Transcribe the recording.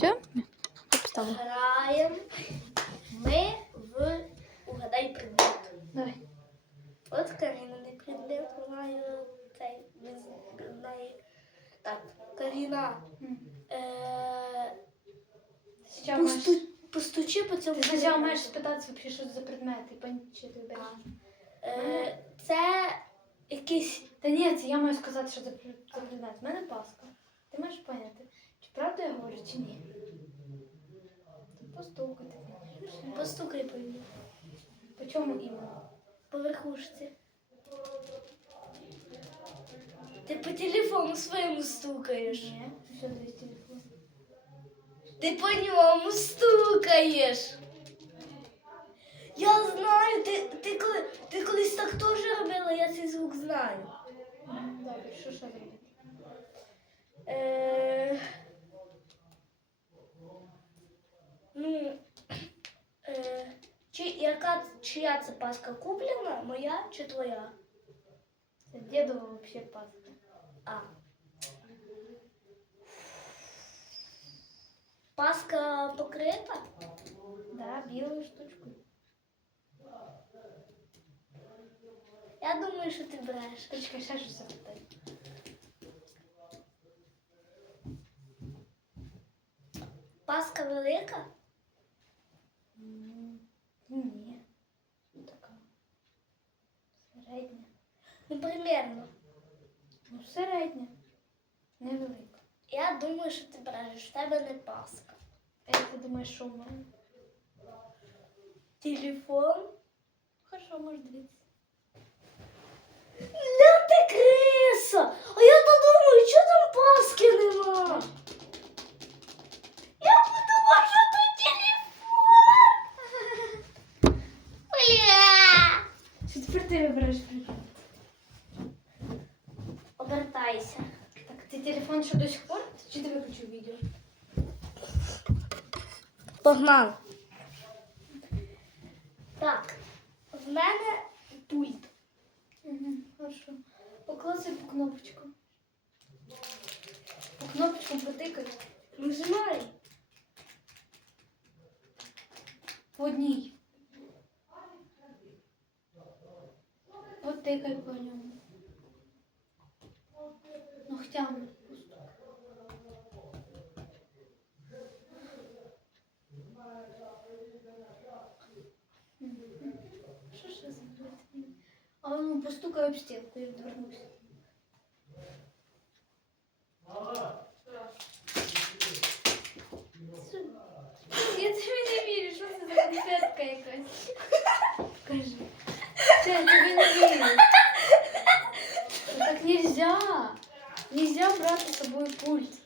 Все? Я поставила. Граємо ми в угадай предмет. Давай. От Каріна не предмет, цей знає. Так, Каріна. Е, Сейчас посту, постучи по цьому. Ти спочатку маєш спитатися, що це за предмет, і пон- чи ти береш. Е, це якийсь. Та ні, це я маю сказати, що це за предмет. У мене паска. Ти маєш поняти, правда я говорю, чи ні. Ти постукати. Постукай по ній. По чому іменно? По верхушці. Ти по телефону своєму стукаєш. Ні. Що десь телефон? Ти по ньому стукаєш. Я знаю, ти, ти, коли, ти колись так теж робила, я цей звук знаю. Добре, що ще зробити? Е, яка, чия це паска куплена, моя чи твоя? Це дідова взагалі паска. А. Паска покрита? Да, білою штучкою. Я думаю, що ти береш. Почекай, ще щось запитай. Паска велика? Ну. Ну, середня. Невелика. Я думаю, що ти береш, в тебе не паска. А як ти думаєш, що в мене? Телефон. Хорошо, може дивитися. Ля ти криса! А я то думаю, що там паски нема? Я подумав, що тут телефон. Бля! Що тепер ти вибереш предмет? Обертайся. Так, ти телефон що до сих пор? Чи ти виключив відео? Погнали. Так, в мене пульт. Угу, хорошо. Поклацай по кнопочкам. По кнопочкам потикай. Нажимай. По одній. Потикай по ньому. Ногтями. Мгм. Що ще зробити? А ну постукай об стінку і відвернуся. Я тобі не вірю, що це за конфетка якась. Кажи. Це я тобі не вірю. Ну, Так нельзя. Нельзя брать с собой пульт.